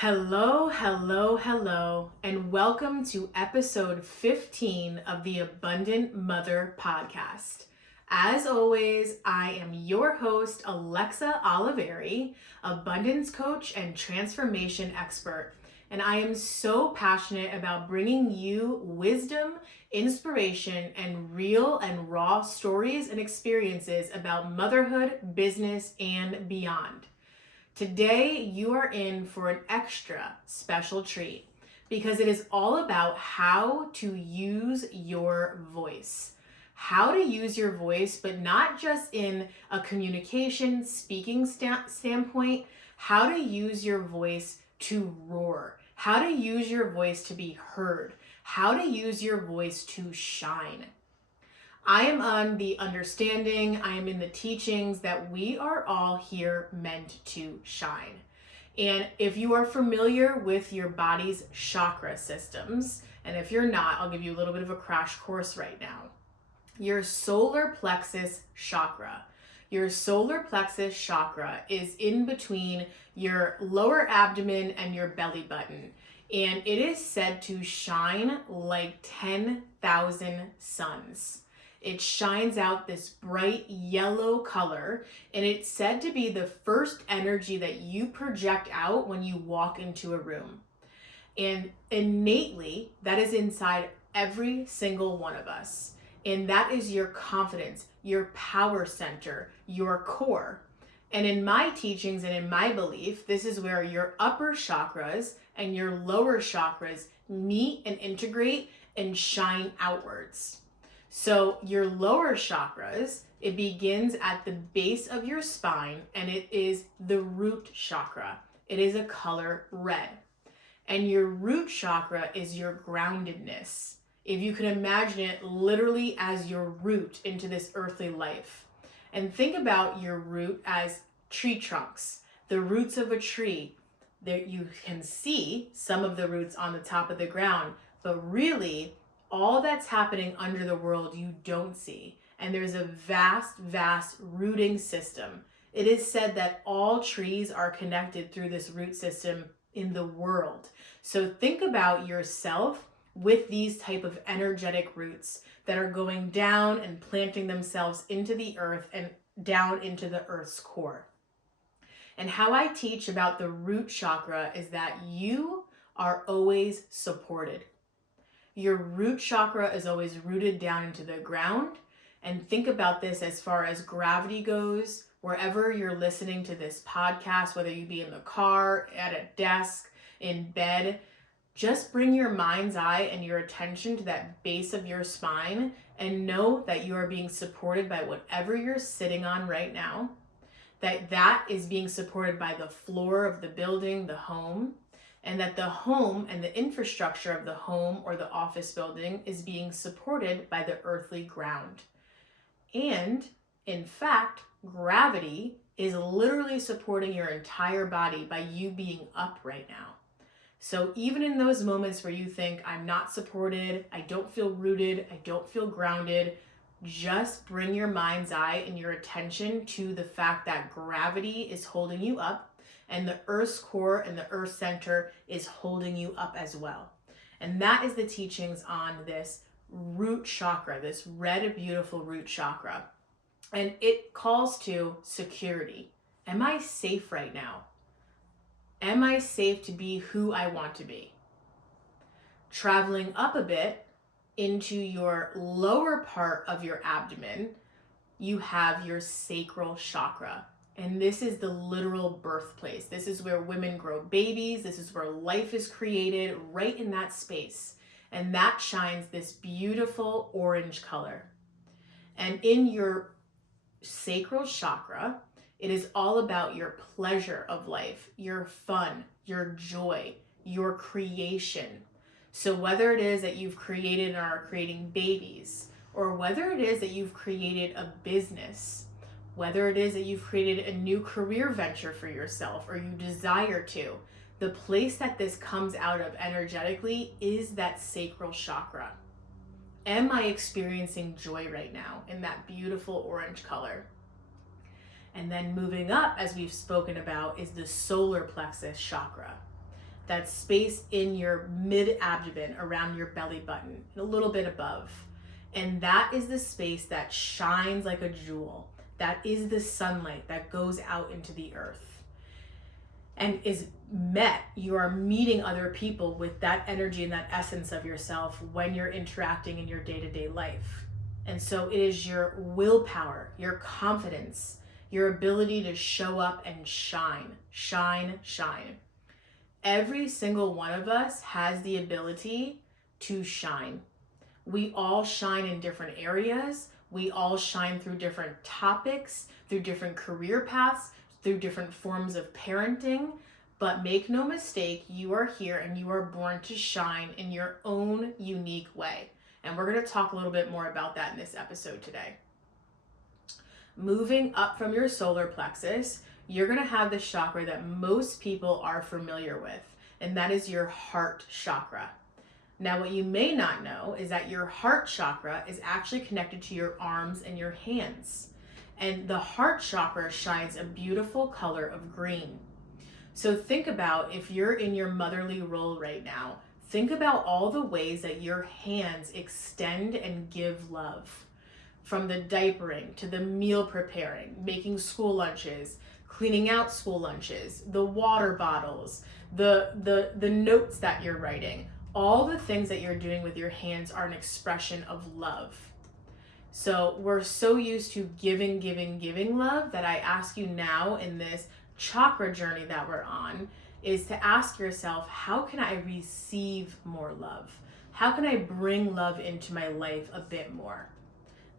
Hello, hello, hello, and welcome to episode 15 of the Abundant Mother podcast. As always, I am your host, Oliveri, abundance coach and transformation expert. And I am so passionate about bringing you wisdom, inspiration, and real and raw stories and experiences about motherhood, business, and beyond. Today, you are in for an extra special treat because it is all about how to use your voice. How to use your voice, but not just in a communication, speaking standpoint, how to use your voice to roar, how to use your voice to be heard, how to use your voice to shine. I am on the understanding, I am in the teachings that we are all here meant to shine. And if you are familiar with your body's chakra systems, and if you're not, I'll give you a little bit of a crash course right now. Your solar plexus chakra. Your solar plexus chakra is in between your lower abdomen and your belly button. And it is said to shine like 10,000 suns. It shines out this bright yellow color, and it's said to be the first energy that you project out when you walk into a room. And innately, that is inside every single one of us. And that is your confidence, your power center, your core. And in my teachings and in my belief, this is where your upper chakras and your lower chakras meet and integrate and shine outwards. So your lower chakras, it begins at the base of your spine, and it is the root chakra. It is a color red. And your root chakra is your groundedness. If you can imagine it literally as your root into this earthly life. And think about your root as tree trunks, the roots of a tree. There you can see some of the roots on the top of the ground, but really all that's happening under the world you don't see. And there's a vast, vast rooting system. It is said that all trees are connected through this root system in the world. So think about yourself with these type of energetic roots that are going down and planting themselves into the earth and down into the earth's core. And how I teach about the root chakra is that you are always supported. Your root chakra is always rooted down into the ground. And think about this as far as gravity goes, wherever you're listening to this podcast, whether you be in the car, at a desk, in bed, just bring your mind's eye and your attention to that base of your spine and know that you are being supported by whatever you're sitting on right now, that is being supported by the floor of the building, the home, and that the home and the infrastructure of the home or the office building is being supported by the earthly ground. And in fact, gravity is literally supporting your entire body by you being up right now. So even in those moments where you think, I'm not supported, I don't feel rooted, I don't feel grounded, just bring your mind's eye and your attention to the fact that gravity is holding you up, and the earth's core and the earth center is holding you up as well. And that is the teachings on this root chakra, this red, beautiful root chakra. And it calls to security. Am I safe right now? Am I safe to be who I want to be? Traveling up a bit into your lower part of your abdomen, you have your sacral chakra. And this is the literal birthplace. This is where women grow babies. This is where life is created, right in that space. And that shines this beautiful orange color. And in your sacral chakra, it is all about your pleasure of life, your fun, your joy, your creation. So whether it is that you've created and are creating babies, or whether it is that you've created a business, whether it is that you've created a new career venture for yourself or you desire to, the place that this comes out of energetically is that sacral chakra. Am I experiencing joy right now in that beautiful orange color? And then moving up, as we've spoken about, is the solar plexus chakra. that space in your mid-abdomen around your belly button, a little bit above. And that is the space that shines like a jewel. That is the sunlight that goes out into the earth and is met. You are meeting other people with that energy and that essence of yourself when you're interacting in your day-to-day life. And so it is your willpower, your confidence, your ability to show up and shine, shine, shine. Every single one of us has the ability to shine. We all shine in different areas. We all shine through different topics, through different career paths, through different forms of parenting. But make no mistake, you are here and you are born to shine in your own unique way. And we're going to talk a little bit more about that in this episode today. Moving up from your solar plexus, you're going to have the chakra that most people are familiar with, and that is your heart chakra. Now, what you may not know is that your heart chakra is actually connected to your arms and your hands. And the heart chakra shines a beautiful color of green. So think about, if you're in your motherly role right now, think about all the ways that your hands extend and give love. From the diapering to the meal preparing, making school lunches, cleaning out school lunches, the water bottles, the notes that you're writing. All the things that you're doing with your hands are an expression of love. So we're so used to giving love that I ask you now in this chakra journey that we're on is to ask yourself, how can I receive more love? How can I bring love into my life a bit more?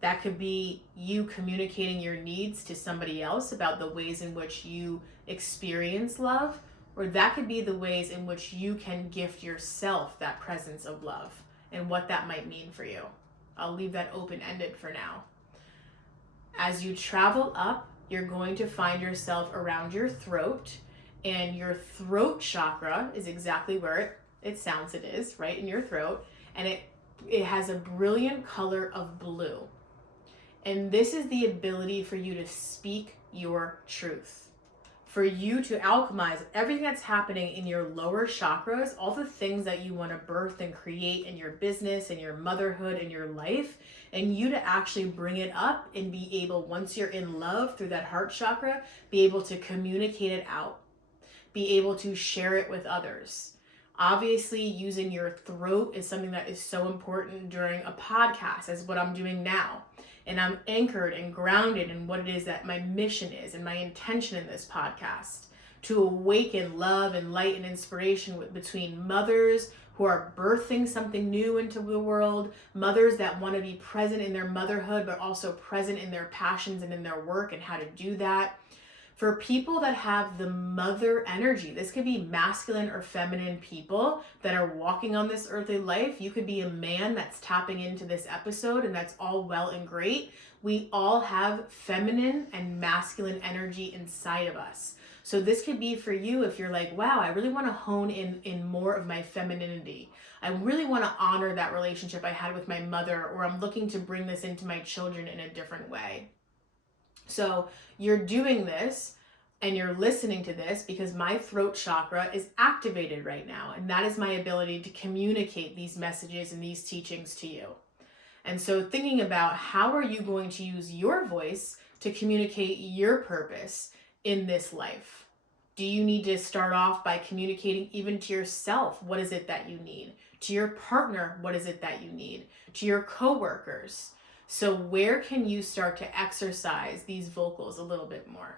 That could be you communicating your needs to somebody else about the ways in which you experience love, or that could be the ways in which you can gift yourself that presence of love and what that might mean for you. I'll leave that open-ended for now. As you travel up, you're going to find yourself around your throat, and your throat chakra is exactly where it sounds it is, right in your throat, and it has a brilliant color of blue. And this is the ability for you to speak your truth, for you to alchemize everything that's happening in your lower chakras, all the things that you want to birth and create in your business and your motherhood and your life, and you to actually bring it up and be able, once you're in love through that heart chakra, be able to communicate it out, be able to share it with others. Obviously, using your throat is something that is so important during a podcast, as what I'm doing now. And I'm anchored and grounded in what it is that my mission is and my intention in this podcast, to awaken love and light and inspiration between mothers who are birthing something new into the world, mothers that want to be present in their motherhood, but also present in their passions and in their work and how to do that. For people that have the mother energy, this could be masculine or feminine people that are walking on this earthly life. You could be a man that's tapping into this episode, and that's all well and great. We all have feminine and masculine energy inside of us. So this could be for you if you're like, wow, I really want to hone in more of my femininity. I really want to honor that relationship I had with my mother, or I'm looking to bring this into my children in a different way. So you're doing this and you're listening to this because my throat chakra is activated right now. And that is my ability to communicate these messages and these teachings to you. And so thinking about, how are you going to use your voice to communicate your purpose in this life? Do you need to start off by communicating even to yourself? What is it that you need? To your partner, what is it that you need? To your coworkers? So where can you start to exercise these vocals a little bit more?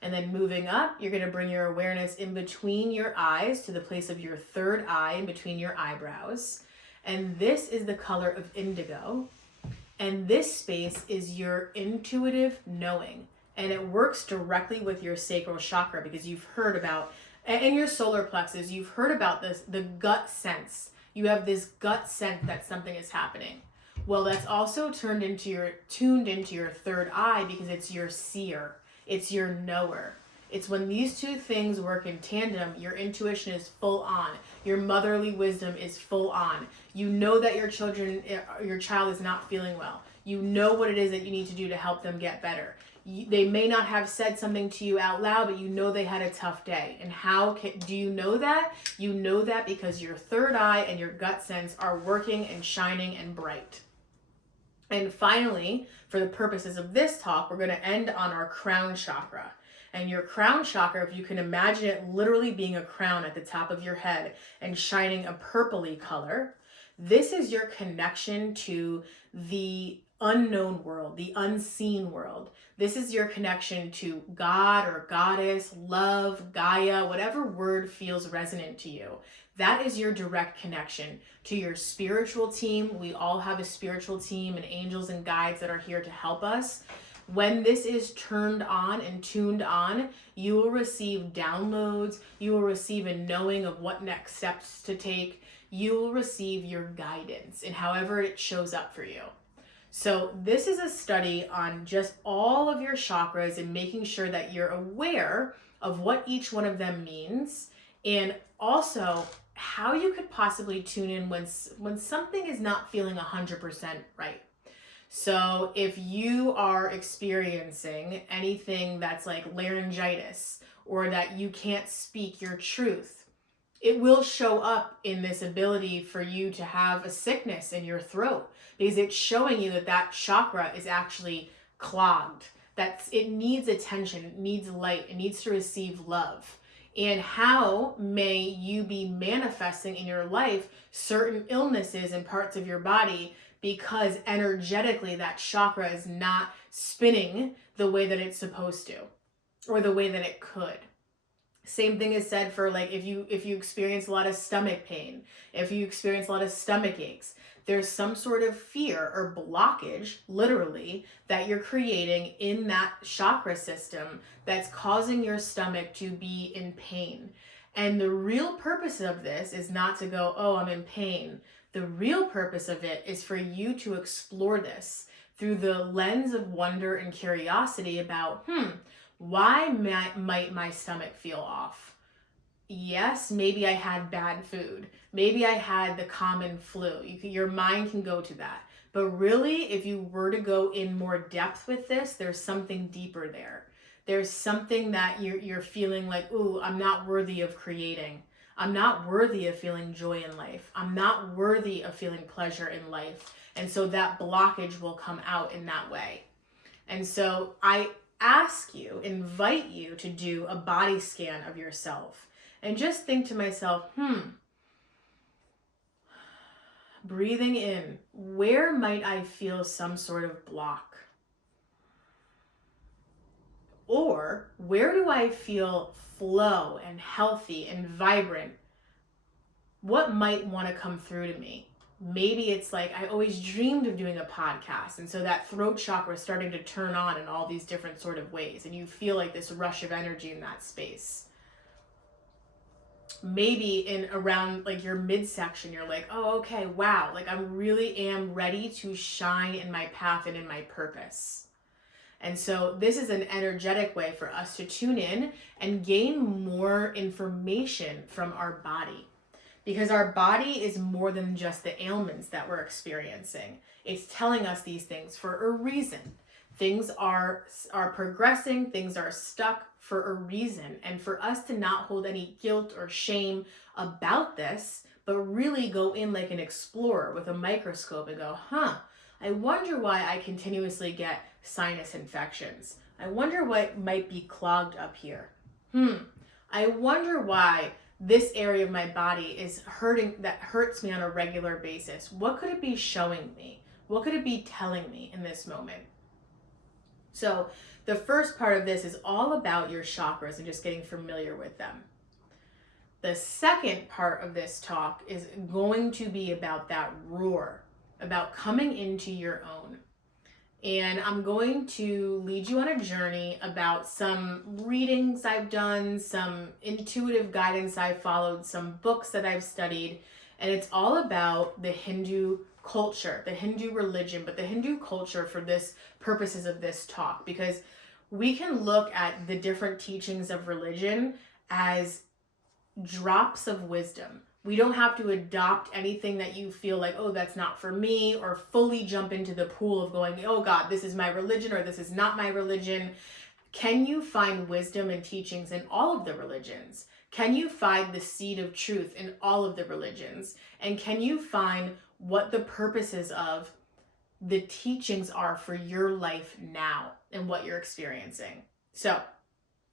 And then moving up, you're going to bring your awareness in between your eyes to the place of your third eye, in between your eyebrows. And this is the color of indigo. And this space is your intuitive knowing. And it works directly with your sacral chakra, because you've heard about, and your solar plexus, you've heard about this, the gut sense. You have this gut sense that something is happening. Well, that's also tuned into your third eye, because it's your seer. It's your knower. It's when these two things work in tandem, your intuition is full on. Your motherly wisdom is full on. You know that your child is not feeling well. You know what it is that you need to do to help them get better. they may not have said something to you out loud, but you know they had a tough day. And do you know that? You know that because your third eye and your gut sense are working and shining and bright. And finally, for the purposes of this talk, we're going to end on our crown chakra. And your crown chakra, if you can imagine it literally being a crown at the top of your head and shining a purpley color, this is your connection to the unknown world, the unseen world. This is your connection to God or goddess, love, Gaia, whatever word feels resonant to you. That is your direct connection to your spiritual team. We all have a spiritual team and angels and guides that are here to help us. When this is turned on and tuned on, you will receive downloads. You will receive a knowing of what next steps to take. You will receive your guidance in however it shows up for you. So this is a study on just all of your chakras and making sure that you're aware of what each one of them means, and also how you could possibly tune in when something is not feeling 100% right. So if you are experiencing anything that's like laryngitis, or that you can't speak your truth, it will show up in this ability for you to have a sickness in your throat, because it's showing you that chakra is actually clogged. It needs attention, it needs light, it needs to receive love. And how may you be manifesting in your life certain illnesses in parts of your body because energetically that chakra is not spinning the way that it's supposed to, or the way that it could. Same thing is said for like if you experience a lot of stomach pain, if you experience a lot of stomach aches, there's some sort of fear or blockage, literally, that you're creating in that chakra system that's causing your stomach to be in pain. And the real purpose of this is not to go, oh, I'm in pain. The real purpose of it is for you to explore this through the lens of wonder and curiosity about, why might my stomach feel off? Yes, maybe I had bad food. Maybe I had the common flu. Your mind can go to that. But really, if you were to go in more depth with this, there's something deeper there. There's something that you're feeling like, ooh, I'm not worthy of creating. I'm not worthy of feeling joy in life. I'm not worthy of feeling pleasure in life. And so that blockage will come out in that way. And so I invite you to do a body scan of yourself and just think to myself, breathing in, where might I feel some sort of block? Or where do I feel flow and healthy and vibrant? What might want to come through to me? Maybe it's like, I always dreamed of doing a podcast. And so that throat chakra is starting to turn on in all these different sort of ways. And you feel like this rush of energy in that space. Maybe in around like your midsection, you're like, oh, okay, wow. Like I really am ready to shine in my path and in my purpose. And so this is an energetic way for us to tune in and gain more information from our body. Because our body is more than just the ailments that we're experiencing. It's telling us these things for a reason. Things are progressing, things are stuck for a reason. And for us to not hold any guilt or shame about this, but really go in like an explorer with a microscope and go, I wonder why I continuously get sinus infections. I wonder what might be clogged up here. I wonder why this area of my body is hurting, that hurts me on a regular basis. What could it be showing me? What could it be telling me in this moment? So the first part of this is all about your chakras and just getting familiar with them. The second part of this talk is going to be about that roar, about coming into your own. And I'm going to lead you on a journey about some readings I've done, some intuitive guidance I've followed, some books that I've studied. And it's all about the Hindu culture, the Hindu religion, but the Hindu culture for this purposes of this talk, because we can look at the different teachings of religion as drops of wisdom, We don't have to adopt anything that you feel like, oh, that's not for me, or fully jump into the pool of going, oh God, this is my religion or this is not my religion. Can you find wisdom and teachings in all of the religions? Can you find the seed of truth in all of the religions? And can you find what the purposes of the teachings are for your life now and what you're experiencing? So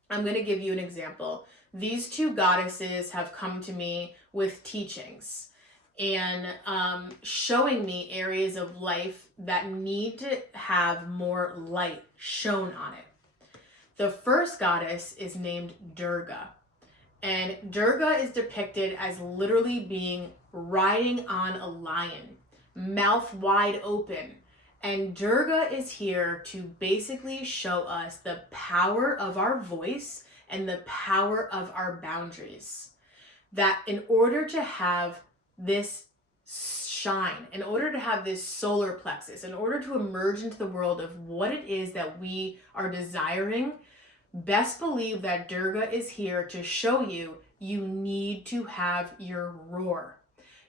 I'm going to give you an example. These two goddesses have come to me with teachings and showing me areas of life that need to have more light shown on it. The first goddess is named Durga. And Durga is depicted as literally being riding on a lion, mouth wide open. And Durga is here to basically show us the power of our voice and the power of our boundaries. That in order to have this shine, in order to have this solar plexus, in order to emerge into the world of what it is that we are desiring, best believe that Durga is here to show you need to have your roar.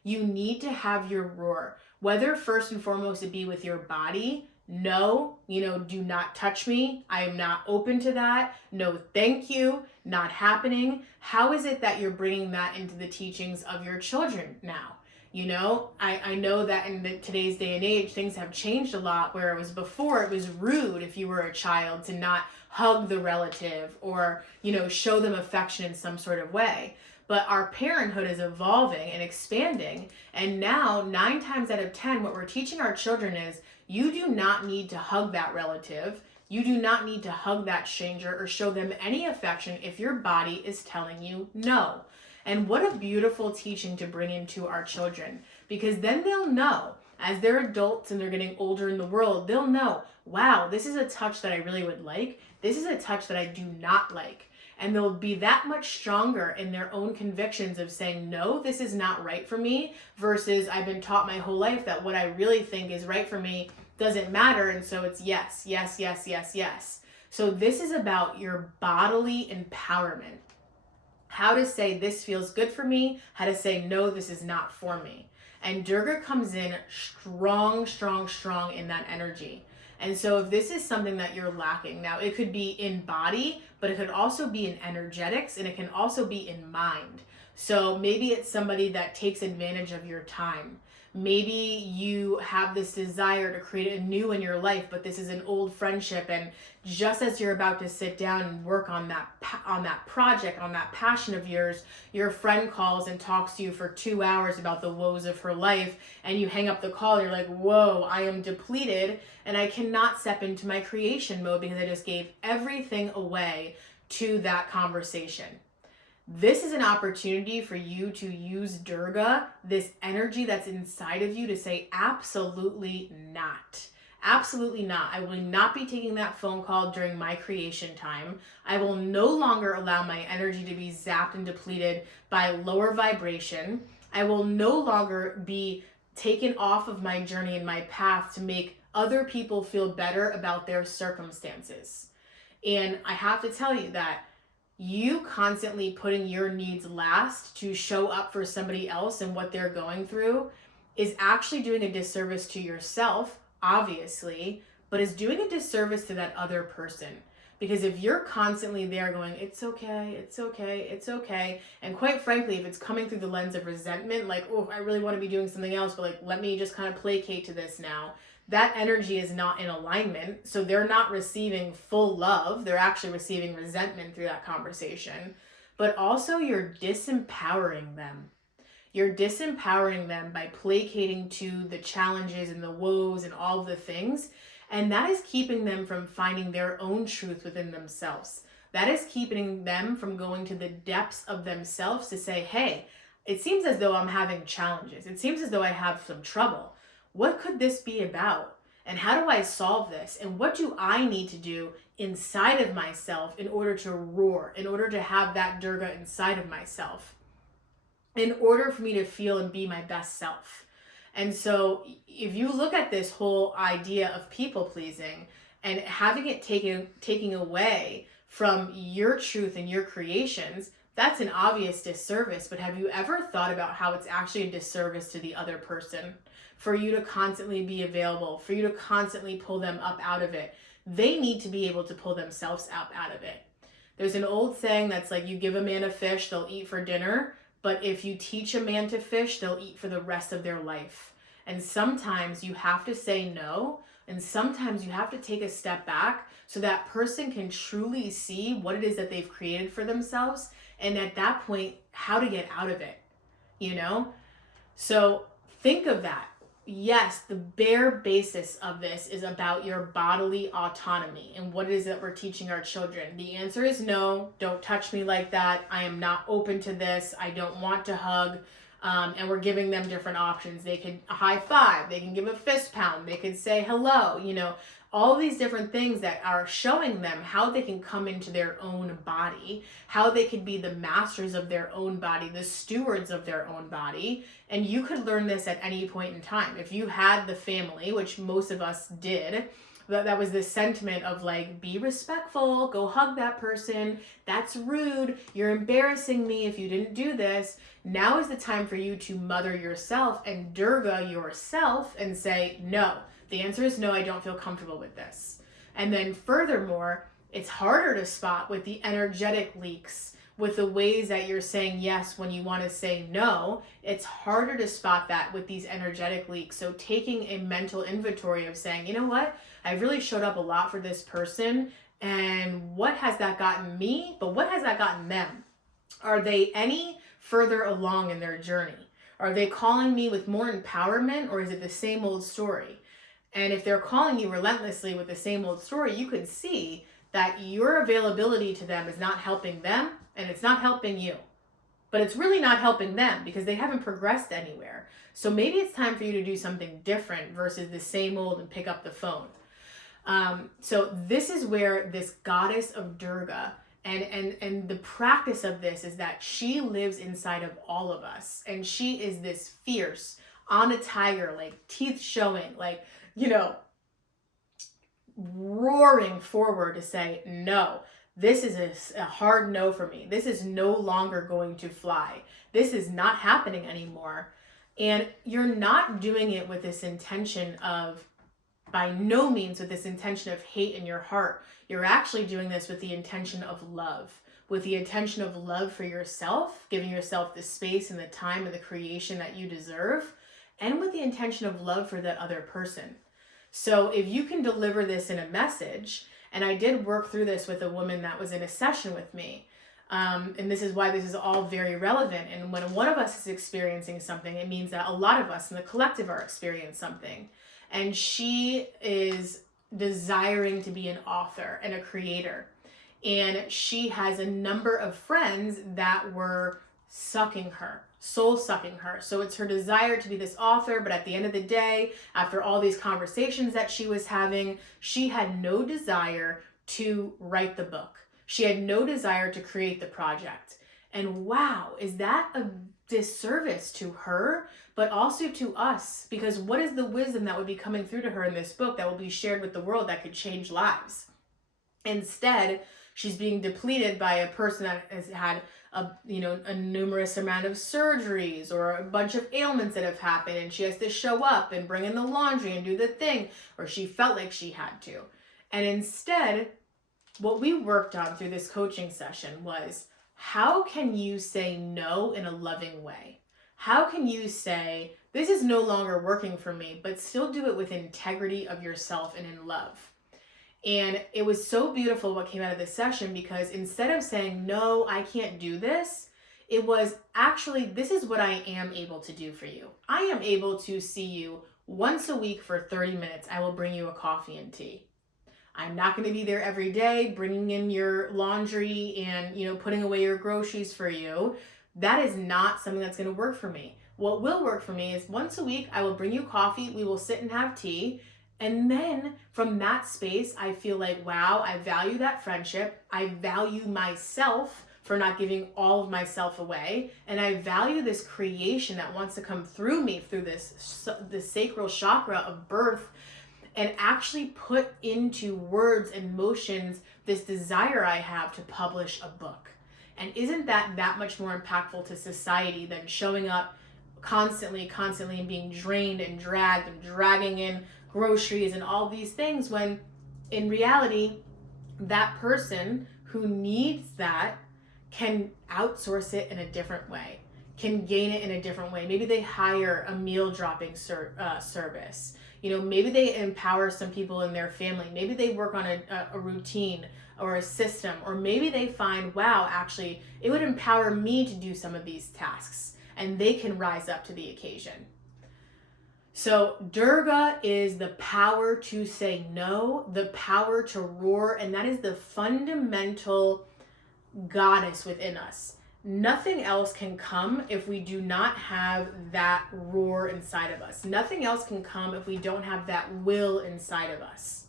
You need to have your roar. Whether first and foremost it be with your body, no, do not touch me. I am not open to that. No, thank you. Not happening. How is it that you're bringing that into the teachings of your children now? I know that in today's day and age, things have changed a lot, where before it was rude if you were a child to not hug the relative or, show them affection in some sort of way. But our parenthood is evolving and expanding. And now 9 times out of 10, what we're teaching our children is you do not need to hug that relative. You do not need to hug that stranger or show them any affection if your body is telling you no. And what a beautiful teaching to bring into our children, because then they'll know as they're adults and they're getting older in the world, they'll know, wow, this is a touch that I really would like. This is a touch that I do not like. And they'll be that much stronger in their own convictions of saying, no, this is not right for me, versus I've been taught my whole life that what I really think is right for me doesn't matter. And so it's yes, yes, yes, yes, yes. So this is about your bodily empowerment. How to say this feels good for me, how to say no, this is not for me. And Durga comes in strong, strong, strong in that energy. And so if this is something that you're lacking, now it could be in body, but it could also be in energetics, and it can also be in mind. So maybe it's somebody that takes advantage of your time. Maybe you have this desire to create a new in your life, but this is an old friendship, and just as you're about to sit down and work on that project, on that passion of yours, your friend calls and talks to you for 2 hours about the woes of her life, and you hang up the call and you're like, whoa, I am depleted and I cannot step into my creation mode because I just gave everything away to that conversation. This is an opportunity for you to use Durga, this energy that's inside of you, to say, absolutely not. Absolutely not. I will not be taking that phone call during my creation time. I will no longer allow my energy to be zapped and depleted by lower vibration. I will no longer be taken off of my journey and my path to make other people feel better about their circumstances. And I have to tell you that you constantly putting your needs last to show up for somebody else and what they're going through is actually doing a disservice to yourself, obviously, but is doing a disservice to that other person. Because if you're constantly there going, it's okay, it's okay, it's okay, and quite frankly, if it's coming through the lens of resentment, like, oh, I really want to be doing something else, but like, let me just kind of placate to this now, that energy is not in alignment. So they're not receiving full love. They're actually receiving resentment through that conversation. But also you're disempowering them. You're disempowering them by placating to the challenges and the woes and all of the things. And that is keeping them from finding their own truth within themselves. That is keeping them from going to the depths of themselves to say, hey, it seems as though I'm having challenges. It seems as though I have some trouble. What could this be about? And how do I solve this? And what do I need to do inside of myself in order to roar, in order to have that Durga inside of myself, in order for me to feel and be my best self? And so if you look at this whole idea of people pleasing and having it taken away from your truth and your creations, that's an obvious disservice, but have you ever thought about how it's actually a disservice to the other person? For you to constantly be available, for you to constantly pull them up out of it. They need to be able to pull themselves up out of it. There's an old saying that's like, you give a man a fish, they'll eat for dinner. But if you teach a man to fish, they'll eat for the rest of their life. And sometimes you have to say no. And sometimes you have to take a step back so that person can truly see what it is that they've created for themselves. And at that point, how to get out of it, you know? So think of that. Yes, the bare basis of this is about your bodily autonomy and what it is that we're teaching our children. The answer is no, don't touch me like that. I am not open to this. I don't want to hug. And we're giving them different options. They could high five, they can give a fist pound, they could say hello, you know, all these different things that are showing them how they can come into their own body, how they could be the masters of their own body, the stewards of their own body. And you could learn this at any point in time. If you had the family, which most of us did, that was the sentiment of like, be respectful, go hug that person, that's rude, you're embarrassing me if you didn't do this. Now is the time for you to mother yourself and Durga yourself and say, no, the answer is no, I don't feel comfortable with this. And then furthermore, it's harder to spot with the energetic leaks, with the ways that you're saying yes when you want to say no. It's harder to spot that with these energetic leaks. So taking a mental inventory of saying, you know what, I've really showed up a lot for this person, and what has that gotten me, but what has that gotten them? Are they any further along in their journey? Are they calling me with more empowerment, or is it the same old story? And if they're calling you relentlessly with the same old story, you could see that your availability to them is not helping them, and it's not helping you. But it's really not helping them because they haven't progressed anywhere. So maybe it's time for you to do something different versus the same old and pick up the phone. So this is where this goddess of Durga and the practice of this is that she lives inside of all of us. And she is this fierce, on a tiger, like teeth showing, like, you know, roaring forward to say, no, this is a hard no for me. This is no longer going to fly. This is not happening anymore. And you're not doing it with this intention of, by no means with this intention of hate in your heart. You're actually doing this with the intention of love, with the intention of love for yourself, giving yourself the space and the time and the creation that you deserve, and with the intention of love for that other person. So if you can deliver this in a message, and I did work through this with a woman that was in a session with me, and this is why this is all very relevant. And when one of us is experiencing something, it means that a lot of us in the collective are experiencing something. And she is desiring to be an author and a creator. And she has a number of friends that were sucking her, soul sucking her. So it's her desire to be this author, but at the end of the day, after all these conversations that she was having, she had no desire to write the book. She had no desire to create the project. And wow, is that a disservice to her, but also to us? Because what is the wisdom that would be coming through to her in this book that will be shared with the world that could change lives? Instead, she's being depleted by a person that has had a numerous amount of surgeries or a bunch of ailments that have happened, and she has to show up and bring in the laundry and do the thing, or she felt like she had to. And instead, what we worked on through this coaching session was, how can you say no in a loving way? How can you say, this is no longer working for me, but still do it with integrity of yourself and in love? And it was so beautiful what came out of this session, because instead of saying, no, I can't do this, it was actually, this is what I am able to do for you. I am able to see you once a week for 30 minutes. I will bring you a coffee and tea. I'm not going to be there every day bringing in your laundry and, putting away your groceries for you. That is not something that's going to work for me. What will work for me is once a week, I will bring you coffee. We will sit and have tea. And then from that space, I feel like, wow, I value that friendship. I value myself for not giving all of myself away. And I value this creation that wants to come through me, through the sacral chakra of birth, and actually put into words and motions this desire I have to publish a book. And isn't that much more impactful to society than showing up constantly and being drained and dragged and dragging in groceries and all these things, when in reality, that person who needs that can outsource it in a different way, can gain it in a different way. Maybe they hire a meal dropping service. Maybe they empower some people in their family. Maybe they work on a routine or a system, or maybe they find, wow, actually, it would empower me to do some of these tasks, and they can rise up to the occasion. So Durga is the power to say no, the power to roar, and that is the fundamental goddess within us. Nothing else can come if we do not have that roar inside of us. Nothing else can come if we don't have that will inside of us.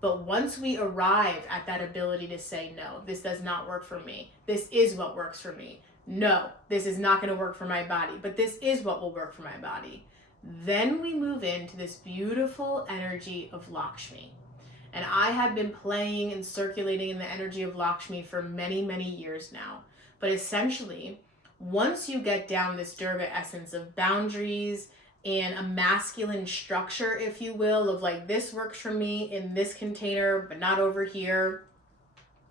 But once we arrive at that ability to say, no, this does not work for me. This is what works for me. No, this is not going to work for my body, but this is what will work for my body. Then we move into this beautiful energy of Lakshmi. And I have been playing and circulating in the energy of Lakshmi for many, many years now. But essentially, once you get down this Durga essence of boundaries and a masculine structure, if you will, of like, this works for me in this container, but not over here,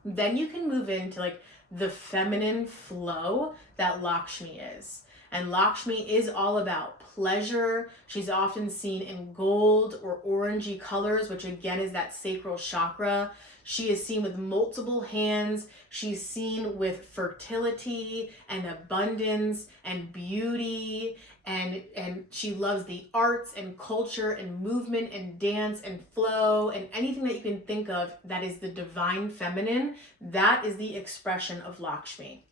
then you can move into like the feminine flow that Lakshmi is. And Lakshmi is all about pleasure. She's often seen in gold or orangey colors, which again is that sacral chakra. She is seen with multiple hands. She's seen with fertility and abundance and beauty. And she loves the arts and culture and movement and dance and flow and anything that you can think of that is the divine feminine. That is the expression of Lakshmi.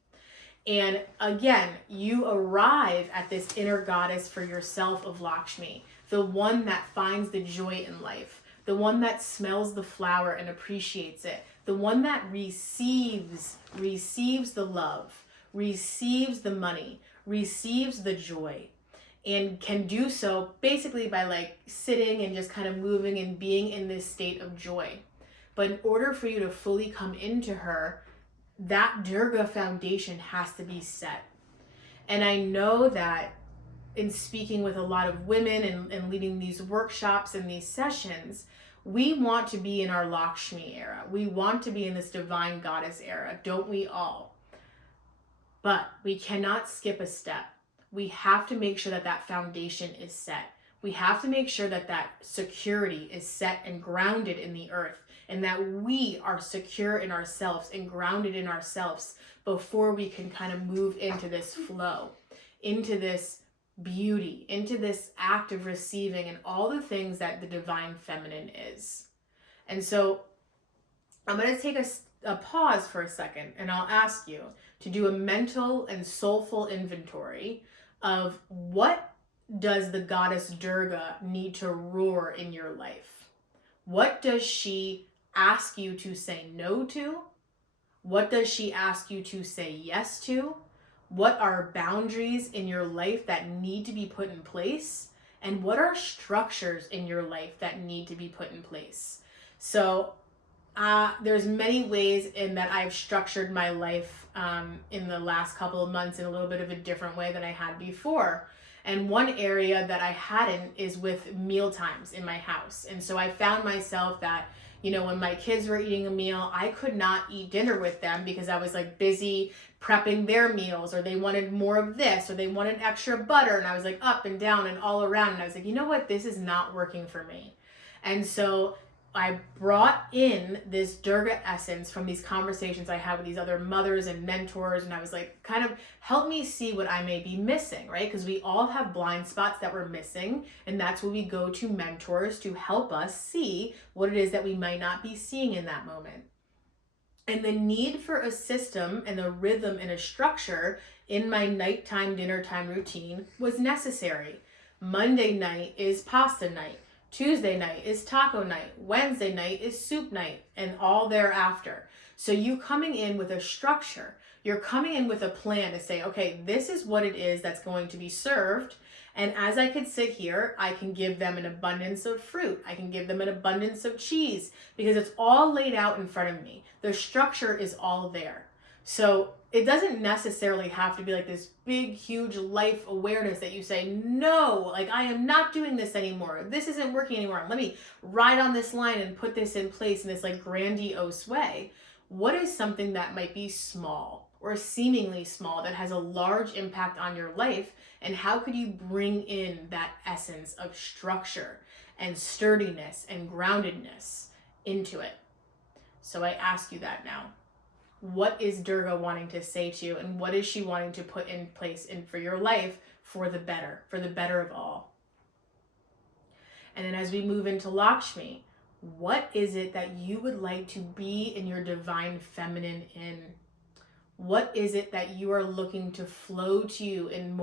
And again, you arrive at this inner goddess for yourself of Lakshmi, the one that finds the joy in life, the one that smells the flower and appreciates it, the one that receives the love, receives the money, receives the joy, and can do so basically by like sitting and just kind of moving and being in this state of joy. But in order for you to fully come into her, that Durga foundation has to be set. And I know that in speaking with a lot of women and leading these workshops and these sessions, we want to be in our Lakshmi era. We want to be in this divine goddess era, don't we all? But we cannot skip a step. We have to make sure that that foundation is set. We have to make sure that that security is set and grounded in the earth, and that we are secure in ourselves and grounded in ourselves before we can kind of move into this flow, into this beauty, into this act of receiving and all the things that the divine feminine is. And so I'm going to take a pause for a second, and I'll ask you to do a mental and soulful inventory of what does the goddess Durga need to roar in your life? What does she ask you to say no to? What does she ask you to say yes to? What are boundaries in your life that need to be put in place? And what are structures in your life that need to be put in place? So there's many ways in that I've structured my life in the last couple of months in a little bit of a different way than I had before. And one area that I hadn't is with meal times in my house. And so I found myself that, when my kids were eating a meal, I could not eat dinner with them because I was like busy prepping their meals, or they wanted more of this, or they wanted extra butter. And I was like up and down and all around. And I was like, you know what? This is not working for me. And so I brought in this Durga essence from these conversations I had with these other mothers and mentors. And I was like, kind of help me see what I may be missing, right? Because we all have blind spots that we're missing. And that's where we go to mentors to help us see what it is that we might not be seeing in that moment. And the need for a system and a rhythm and a structure in my nighttime, dinner time routine was necessary. Monday night is pasta night. Tuesday night is taco night. Wednesday night is soup night, and all thereafter. So you coming in with a structure, you're coming in with a plan to say, okay, this is what it is that's going to be served. And as I could sit here, I can give them an abundance of fruit. I can give them an abundance of cheese because it's all laid out in front of me. The structure is all there. So it doesn't necessarily have to be like this big, huge life awareness that you say, no, like I am not doing this anymore. This isn't working anymore. Let me ride on this line and put this in place in this like grandiose way. What is something that might be small or seemingly small that has a large impact on your life? And how could you bring in that essence of structure and sturdiness and groundedness into it? So I ask you that now. What is Durga wanting to say to you, and what is she wanting to put in place for your life for the better of all? And then as we move into Lakshmi, what is it that you would like to be in your divine feminine in? What is it that you are looking to flow to you in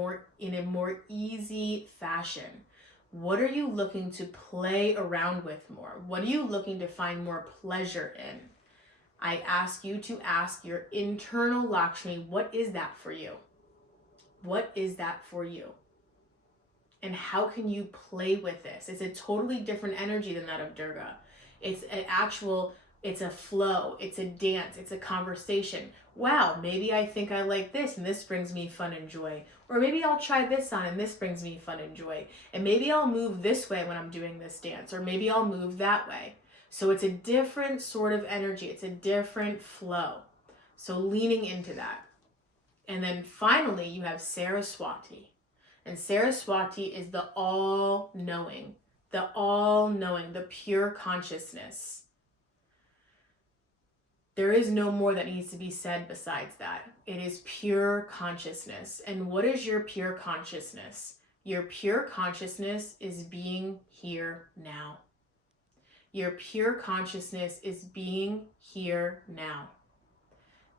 a more easy fashion? What are you looking to play around with more? What are you looking to find more pleasure in? I ask you to ask your internal Lakshmi, what is that for you? What is that for you? And how can you play with this? It's a totally different energy than that of Durga. It's a flow, it's a dance, it's a conversation. Wow, maybe I think I like this and this brings me fun and joy. Or maybe I'll try this on and this brings me fun and joy. And maybe I'll move this way when I'm doing this dance, or maybe I'll move that way. So it's a different sort of energy. It's a different flow. So leaning into that. And then finally, you have Saraswati. And Saraswati is the all-knowing, the pure consciousness. There is no more that needs to be said besides that. It is pure consciousness. And what is your pure consciousness? Your pure consciousness is being here now. Your pure consciousness is being here now.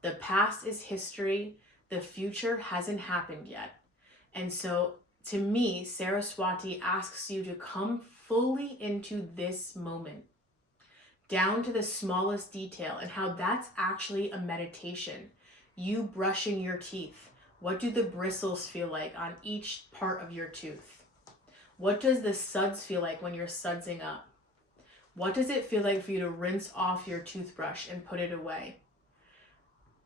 The past is history. The future hasn't happened yet. And so, to me, Saraswati asks you to come fully into this moment, down to the smallest detail, and how that's actually a meditation. You brushing your teeth. What do the bristles feel like on each part of your tooth? What does the suds feel like when you're sudsing up? What does it feel like for you to rinse off your toothbrush and put it away?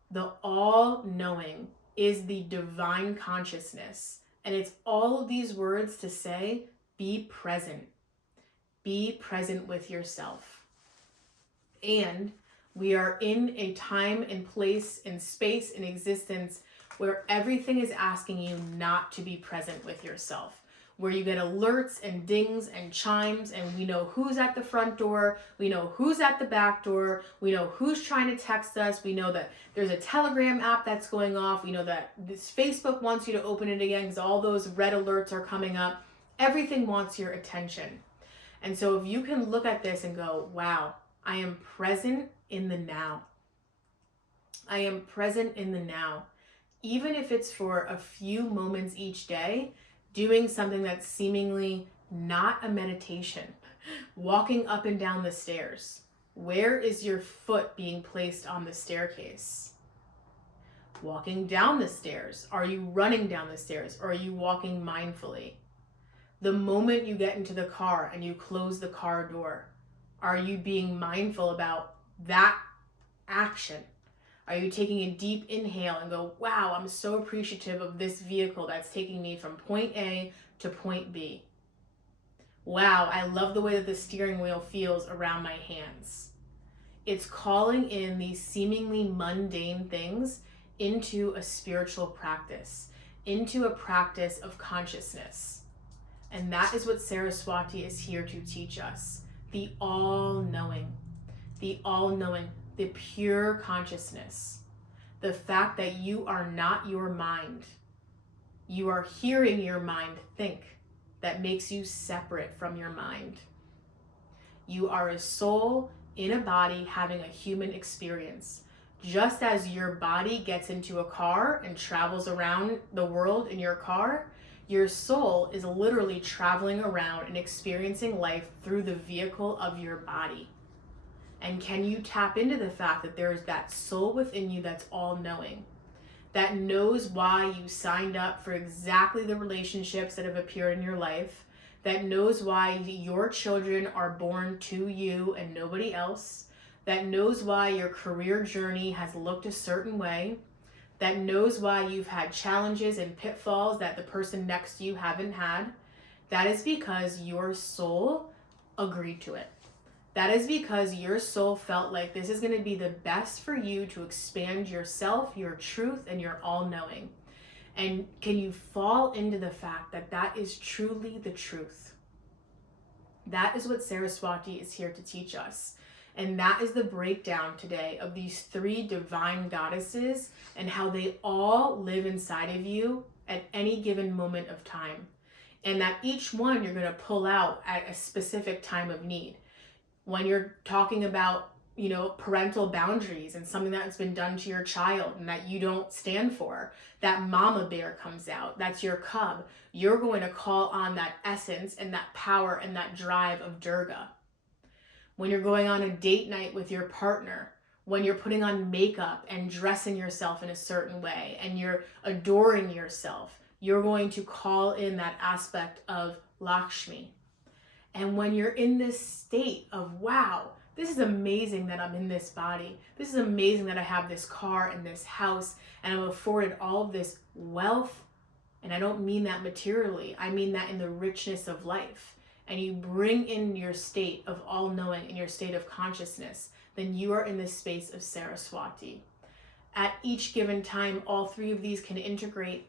The all-knowing is the divine consciousness. And it's all of these words to say, be present. Be present with yourself. And we are in a time and place and space in existence where everything is asking you not to be present with yourself. Where you get alerts and dings and chimes, and we know who's at the front door, we know who's at the back door, we know who's trying to text us, we know that there's a Telegram app that's going off, we know that this Facebook wants you to open it again because all those red alerts are coming up. Everything wants your attention. And so if you can look at this and go, wow, I am present in the now. I am present in the now. Even if it's for a few moments each day, doing something that's seemingly not a meditation, walking up and down the stairs. Where is your foot being placed on the staircase? Walking down the stairs. Are you running down the stairs, or are you walking mindfully? The moment you get into the car and you close the car door, are you being mindful about that action? Are you taking a deep inhale and go, wow, I'm so appreciative of this vehicle that's taking me from point A to point B. Wow, I love the way that the steering wheel feels around my hands. It's calling in these seemingly mundane things into a spiritual practice, into a practice of consciousness. And that is what Saraswati is here to teach us. The all-knowing, the pure consciousness, the fact that you are not your mind. You are hearing your mind think. That makes you separate from your mind. You are a soul in a body having a human experience. Just as your body gets into a car and travels around the world in your car, your soul is literally traveling around and experiencing life through the vehicle of your body. And can you tap into the fact that there's that soul within you that's all-knowing, that knows why you signed up for exactly the relationships that have appeared in your life, that knows why your children are born to you and nobody else, that knows why your career journey has looked a certain way, that knows why you've had challenges and pitfalls that the person next to you haven't had. That is because your soul agreed to it. That is because your soul felt like this is going to be the best for you to expand yourself, your truth, and your all-knowing. And can you fall into the fact that that is truly the truth? That is what Saraswati is here to teach us. And that is the breakdown today of these 3 divine goddesses and how they all live inside of you at any given moment of time. And that each one you're going to pull out at a specific time of need. When you're talking about, parental boundaries and something that's been done to your child and that you don't stand for, that mama bear comes out, that's your cub. You're going to call on that essence and that power and that drive of Durga. When you're going on a date night with your partner, when you're putting on makeup and dressing yourself in a certain way and you're adoring yourself, you're going to call in that aspect of Lakshmi. And when you're in this state of, wow, this is amazing that I'm in this body. This is amazing that I have this car and this house and I'm afforded all of this wealth. And I don't mean that materially. I mean that in the richness of life. And you bring in your state of all-knowing and your state of consciousness, then you are in this space of Saraswati. At each given time, all 3 of these can integrate.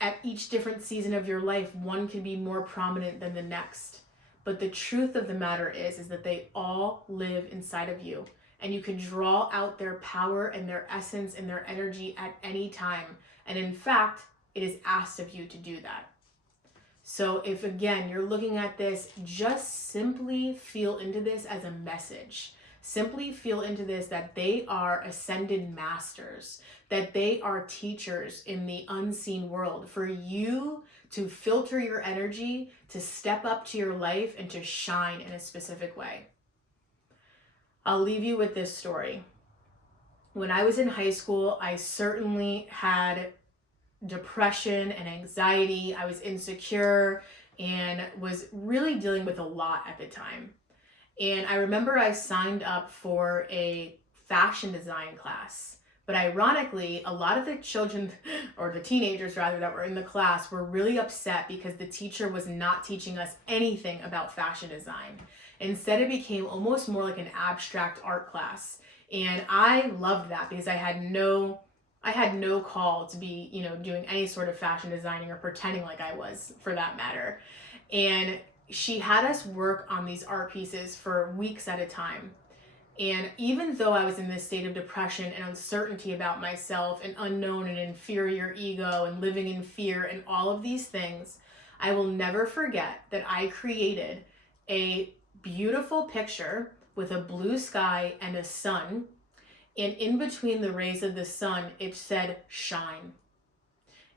At each different season of your life, one can be more prominent than the next. But the truth of the matter is that they all live inside of you. And you can draw out their power and their essence and their energy at any time. And in fact, it is asked of you to do that. So if, again, you're looking at this, just simply feel into this as a message. Simply feel into this that they are ascended masters, that they are teachers in the unseen world for you to filter your energy, to step up to your life, and to shine in a specific way. I'll leave you with this story. When I was in high school, I certainly had depression and anxiety. I was insecure and was really dealing with a lot at the time. And I remember I signed up for a fashion design class. But ironically, a lot of the children, or the teenagers rather, that were in the class were really upset because the teacher was not teaching us anything about fashion design. Instead, it became almost more like an abstract art class. And I loved that because I had no call to be, doing any sort of fashion designing or pretending like I was, for that matter. And she had us work on these art pieces for weeks at a time. And even though I was in this state of depression and uncertainty about myself and unknown and inferior ego and living in fear and all of these things, I will never forget that I created a beautiful picture with a blue sky and a sun. And in between the rays of the sun, it said shine.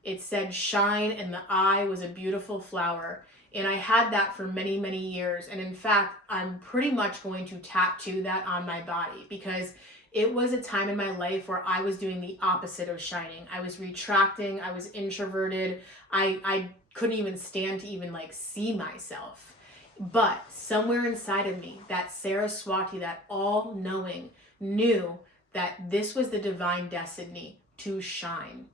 It said shine, and the eye was a beautiful flower. And I had that for many, many years. And in fact, I'm pretty much going to tattoo that on my body because it was a time in my life where I was doing the opposite of shining. I was retracting. I was introverted. I couldn't even stand to even see myself. But somewhere inside of me, that Saraswati, that all-knowing, knew that this was the divine destiny to shine.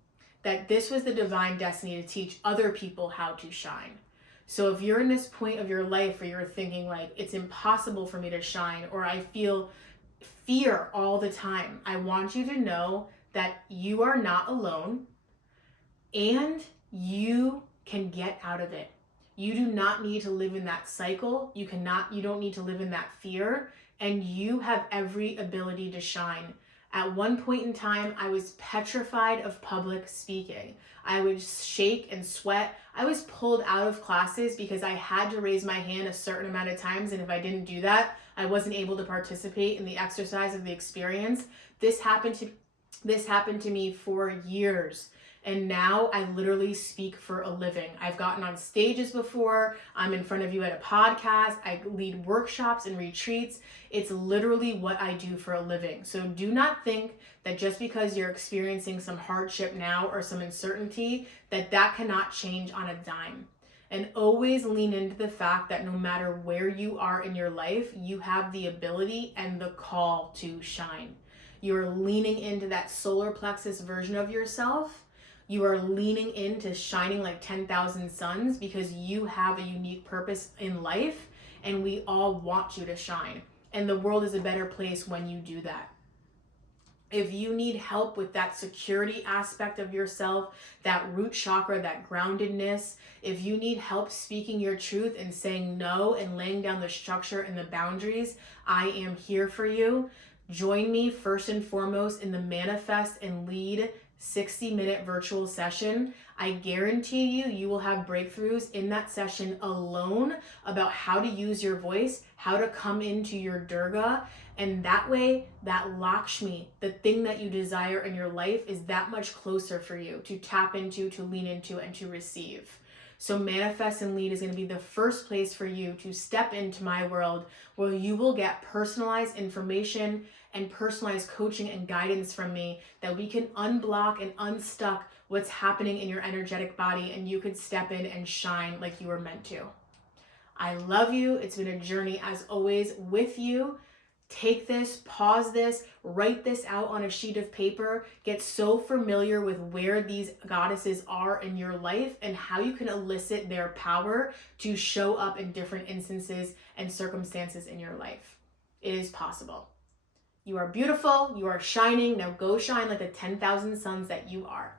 That this was the divine destiny to teach other people how to shine. So if you're in this point of your life where you're thinking it's impossible for me to shine, or I feel fear all the time, I want you to know that you are not alone and you can get out of it. You do not need to live in that cycle. You don't need to live in that fear, and you have every ability to shine. At one point in time, I was petrified of public speaking. I would shake and sweat. I was pulled out of classes because I had to raise my hand a certain amount of times, and if I didn't do that, I wasn't able to participate in the exercise of the experience. This happened to me for years. And now I literally speak for a living. I've gotten on stages before. I'm in front of you at a podcast. I lead workshops and retreats. It's literally what I do for a living. So do not think that just because you're experiencing some hardship now or some uncertainty, that cannot change on a dime. And always lean into the fact that no matter where you are in your life, you have the ability and the call to shine. You're leaning into that solar plexus version of yourself. You are leaning into shining like 10,000 suns because you have a unique purpose in life, and we all want you to shine. And the world is a better place when you do that. If you need help with that security aspect of yourself, that root chakra, that groundedness, if you need help speaking your truth and saying no and laying down the structure and the boundaries, I am here for you. Join me first and foremost in the Manifest and Lead 60-minute virtual session. I guarantee you will have breakthroughs in that session alone about how to use your voice, how to come into your Durga, and that way, that Lakshmi, the thing that you desire in your life, is that much closer for you to tap into, to lean into, and to receive. So Manifest and Lead is going to be the first place for you to step into my world where you will get personalized information and personalized coaching and guidance from me that we can unblock and unstuck what's happening in your energetic body, and you could step in and shine like you were meant to. I love you. It's been a journey as always with you. Take this, pause this, write this out on a sheet of paper, get so familiar with where these goddesses are in your life and how you can elicit their power to show up in different instances and circumstances in your life. It is possible. You are beautiful, you are shining, now go shine like the 10,000 suns that you are.